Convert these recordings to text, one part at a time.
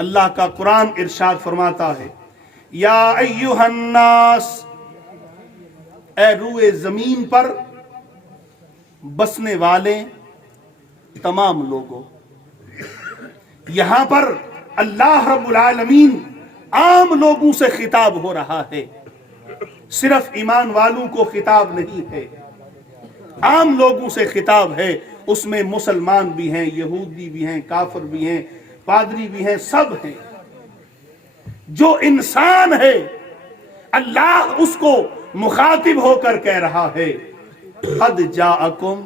اللہ کا قرآن ارشاد فرماتا ہے یا ایھا الناس، اے روئے زمین پر بسنے والے تمام لوگوں. یہاں پر اللہ رب العالمین عام لوگوں سے خطاب ہو رہا ہے، صرف ایمان والوں کو خطاب نہیں ہے، عام لوگوں سے خطاب ہے. اس میں مسلمان بھی ہیں، یہودی بھی ہیں، کافر بھی ہیں، پادری بھی ہیں، سب ہیں. جو انسان ہے اللہ اس کو مخاطب ہو کر کہہ رہا ہے قد جاءکم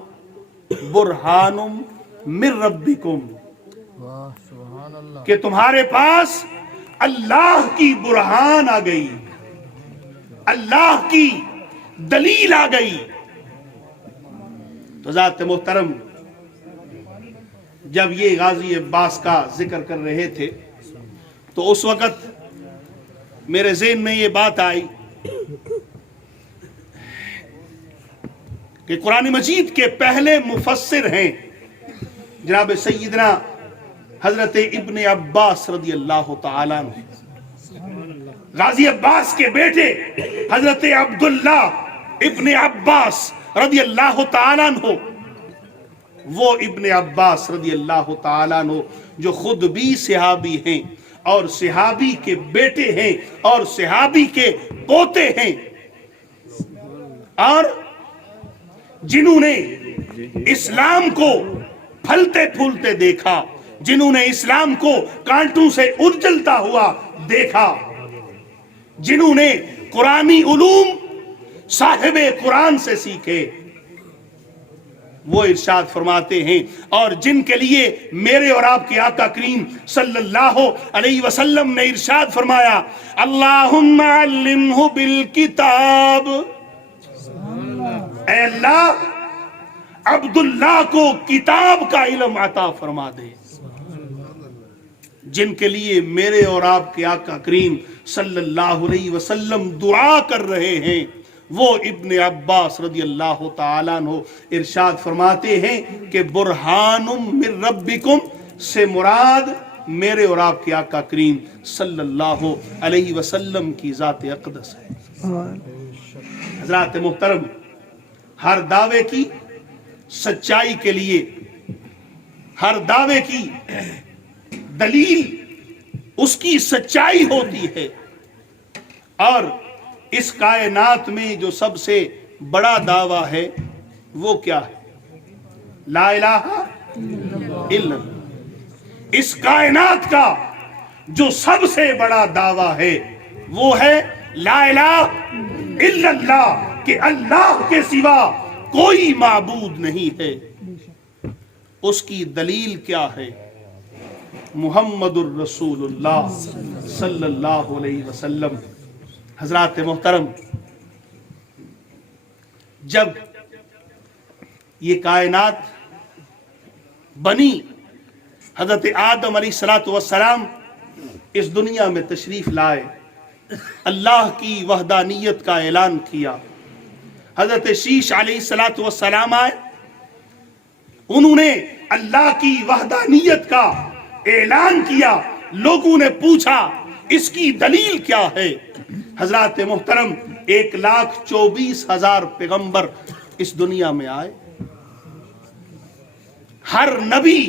برہان من ربکم، کہ تمہارے پاس اللہ کی برہان آ گئی، اللہ کی دلیل آ گئی. تو ذات محترم، جب یہ غازی عباس کا ذکر کر رہے تھے تو اس وقت میرے ذہن میں یہ بات آئی کہ قرآن مجید کے پہلے مفسر ہیں جناب سیدنا حضرت ابن عباس رضی اللہ تعالیٰ عنہ. غازی عباس کے بیٹے حضرت عبداللہ ابن عباس رضی اللہ تعالیٰ عنہ، وہ ابن عباس رضی اللہ تعالیٰ عنہ جو خود بھی صحابی ہیں اور صحابی کے بیٹے ہیں اور صحابی کے پوتے ہیں، اور جنہوں نے اسلام کو پھلتے پھولتے دیکھا، جنہوں نے اسلام کو کانٹوں سے اجلتا ہوا دیکھا، جنہوں نے قرآنی علوم صاحب قرآن سے سیکھے، وہ ارشاد فرماتے ہیں، اور جن کے لیے میرے اور آپ کے آقا کریم صلی اللہ علیہ وسلم نے ارشاد فرمایا اللہم علمہ بالکتاب، اے اللہ عبداللہ کو کتاب کا علم عطا فرما دے. جن کے لیے میرے اور آپ کے آقا کریم صلی اللہ علیہ وسلم دعا کر رہے ہیں، وہ ابن عباس رضی اللہ تعالیٰ عنہ ارشاد فرماتے ہیں کہ برہان من ربکم سے مراد میرے اور آپ کے آقا کریم صلی اللہ علیہ وسلم کی ذات اقدس ہے. حضرات محترم، ہر دعوے کی سچائی کے لیے، ہر دعوے کی دلیل اس کی سچائی ہوتی ہے، اور اس کائنات میں جو سب سے بڑا دعویٰ ہے وہ کیا ہے؟ لا الہ الا اللہ. اس کائنات کا جو سب سے بڑا دعویٰ ہے وہ ہے لا الہ الا اللہ، کہ اللہ کے سوا کوئی معبود نہیں ہے. اس کی دلیل کیا ہے؟ محمد الرسول اللہ صلی اللہ علیہ وسلم. حضرات محترم، جب یہ کائنات بنی، حضرت آدم علیہ السلام اس دنیا میں تشریف لائے، اللہ کی وحدانیت کا اعلان کیا. حضرت شیش علیہ السلام آئے، انہوں نے اللہ کی وحدانیت کا اعلان کیا. لوگوں نے پوچھا اس کی دلیل کیا ہے؟ حضرات محترم، 1,24,000 پیغمبر اس دنیا میں آئے. ہر نبی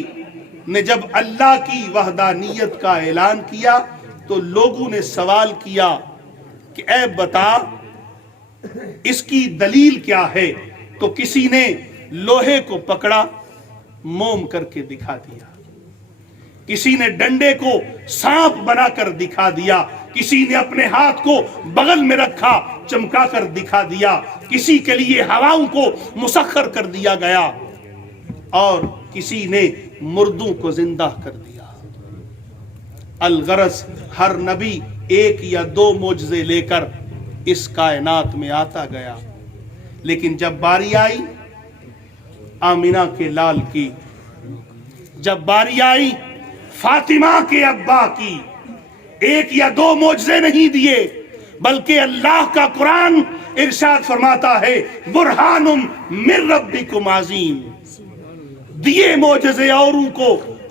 نے جب اللہ کی وحدانیت کا اعلان کیا تو لوگوں نے سوال کیا کہ اے بتا اس کی دلیل کیا ہے؟ تو کسی نے لوہے کو پکڑا، موم کر کے دکھا دیا، کسی نے ڈنڈے کو سانپ بنا کر دکھا دیا، کسی نے اپنے ہاتھ کو بغل میں رکھا چمکا کر دکھا دیا، کسی کے لیے ہواؤں کو مسخر کر دیا گیا، اور کسی نے مردوں کو زندہ کر دیا. الغرض ہر نبی ایک یا دو معجزے لے کر اس کائنات میں آتا گیا، لیکن جب باری آئی آمینہ کے لال کی، جب باری آئی فاطمہ کے ابا کی، ایک یا دو معجزے نہیں دیے، بلکہ اللہ کا قرآن ارشاد فرماتا ہے برہان من ربکم عظیم. دیے معجزے اوروں کو،